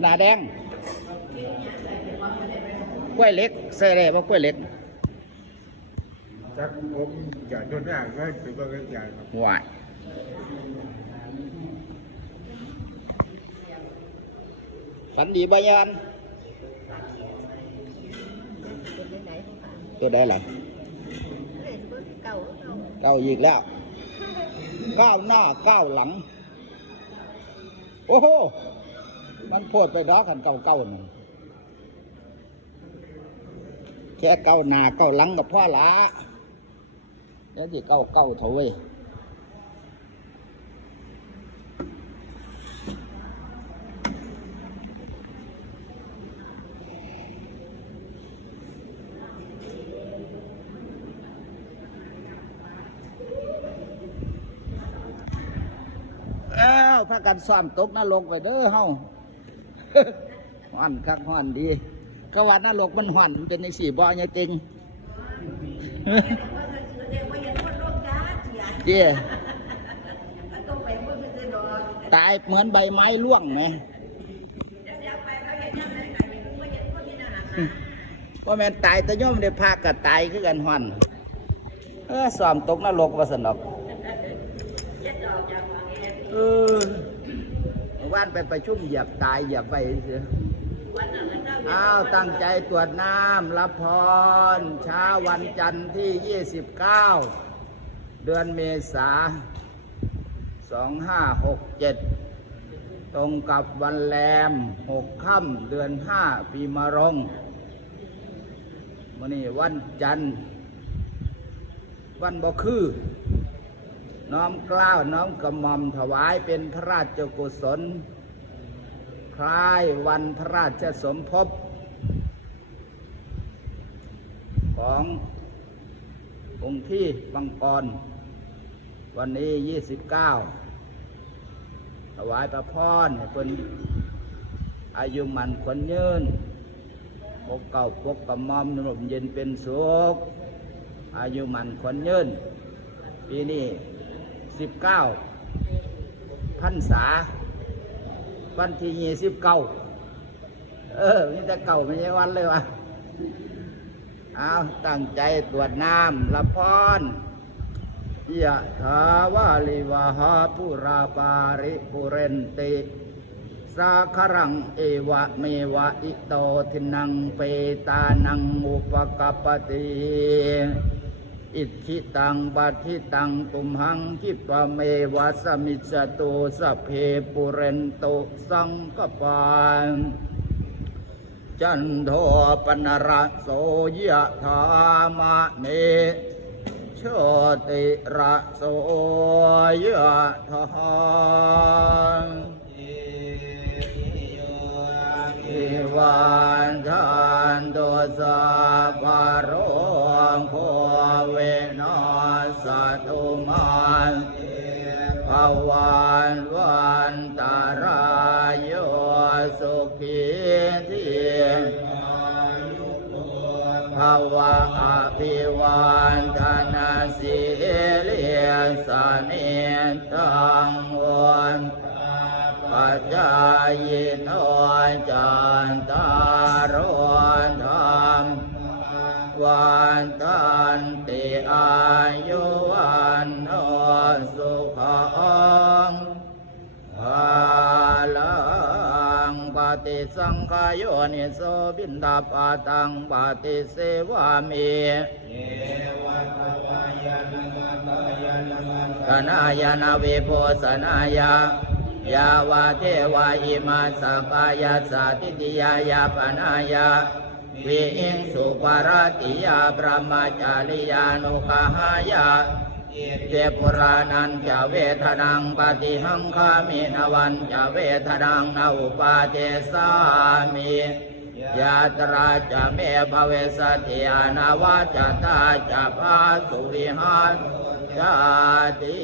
มะนาวแดงกล้วยเล็กใส่ได้บ่กล้วยเล็กจักผมจะโดนอ่างก็ถือว่าเป็นอย่างครับหวายฝันดีบ่ยันตัวได้หรอเก่าเก่าเก้าอีกแล้วก้าวหน้าก้าวหลัง โอ้โห มันโพดไปดอกกันเก้าเก้านั่นแค่เก้าหนาเก้าหลังกับพ่อละเดี๋ยวที่เก้าเก้าเถอยเอ้าพากันซ้อมตกนรกไปเด้อเฮา ฮ้อนคักฮ้อนดีก็ว่านรกมันฮ้อนมันเป็นในสี่บ่อเนี่ยจริงเจ้ตายเหมือนใบไม้ร่วงไหมว่าแม่นตายแต่ย่อมได้พากับตายคือกันหอนเออสอมตกนรกว่าสนอกเออเมื่อ ว่านไปประชุมเหยียบตายเหยียบไปเสียอ้าวตั้งใจตรวจน้ำรับพรเช้าวันจันทร์ที่ 29 เดือนเมษา 2567 ตรงกับวันแรม 6 ค่ำเดือน 5 ปีมะรงมื่อนี้วันจันทร์วันบ่คือ น้อมกล้าวน้อมกระหม่อมถวายเป็นพระราชกุศล คล้ายวันพระราชสมภพขององค์ที่บังกร วันนี้ 29 ถวายประพรให้เป็นอายุมันคนยืนปกเก่าปกกระมอมนมเย็นเป็นสุขอายุมันคนยืนปีนี้ 19พันษา วันที่ยี่สิบเก้าเออนี่จะเก่าไม่ใช่วันเลยวะเอาตั้งใจตรวจน้ำละพรยะถาวาลิวหาปุราปาริปุเรนติสาครังเอวะเมวะอิโตทินังเปตานังอุปกปติ อิทธิตังปัทิตังตุมหังคิปะเมวะสมิจตุสเพปุเรนโตสังกปานจันโทปนระโสยะธามะเมโชติระโสยะธาอิวันทันโตสัพพะโรโคเวนัสตุมันภวันวันตารายโยสุขีทีภาวะอภิวันธนาสิเลียสเนตังวันปัจจายโนจันตารวนธรรม วันตันติอายุวันโนสุขังภาลังปฏิสังขายนิโสบินดาปาตังปฏิเสวามิกนายานาวิโพสนายายาวาเทวาอิมาสกายาสาติติยายาปนายา วิอิงสุปารติยาพระมาจาริยานุขหายาเจปุรานันจะเวทนังปฏิหังคามินวันจะเวทนังนาอุปาเทสามิยาตราจะเมภเวสติยานาวาจตาจะพาสุริหานจาติ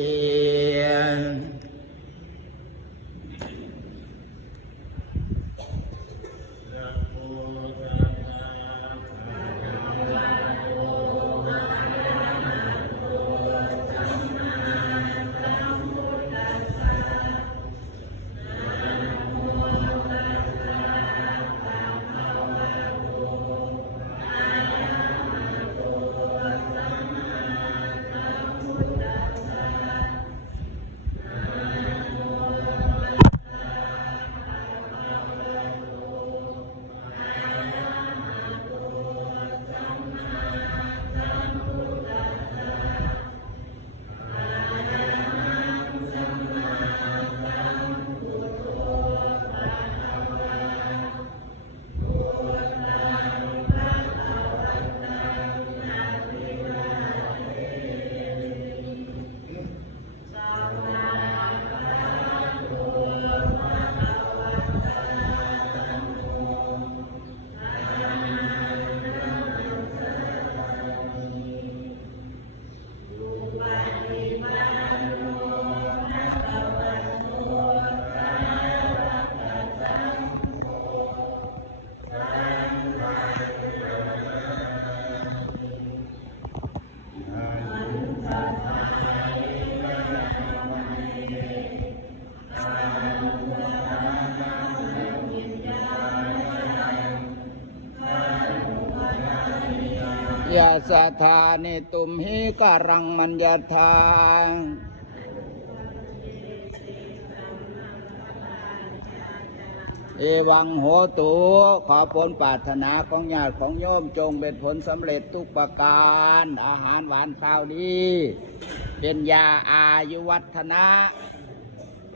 ยสถานิตุมหิกรังมัญญาทางเอวังโหตุขอผลปรารถนาของญาติของโยมจงเป็นผลสำเร็จทุกประการ อาหารหวานข้าวดี เป็นยาอายุวัฒนะ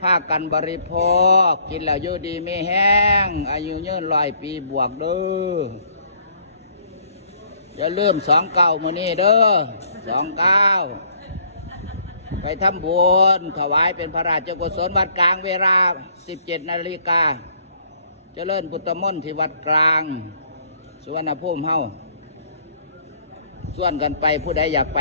ภาคกันบริโภค กินแล้วยู่ดีไม่แห้ง อายุยืนร้อยปีบวกเด้อ อย่าลืมสองเก้ามานี่เด้อสองเก้าไปทำบุญถวายเป็นพระราชกุศลวัดกลางเวลา 17 นาฬิกา เจริญพุทธมนต์ที่วัดกลาง สุวรรณภูมิเฮาส่วนกันไปผู้ใดอยากไป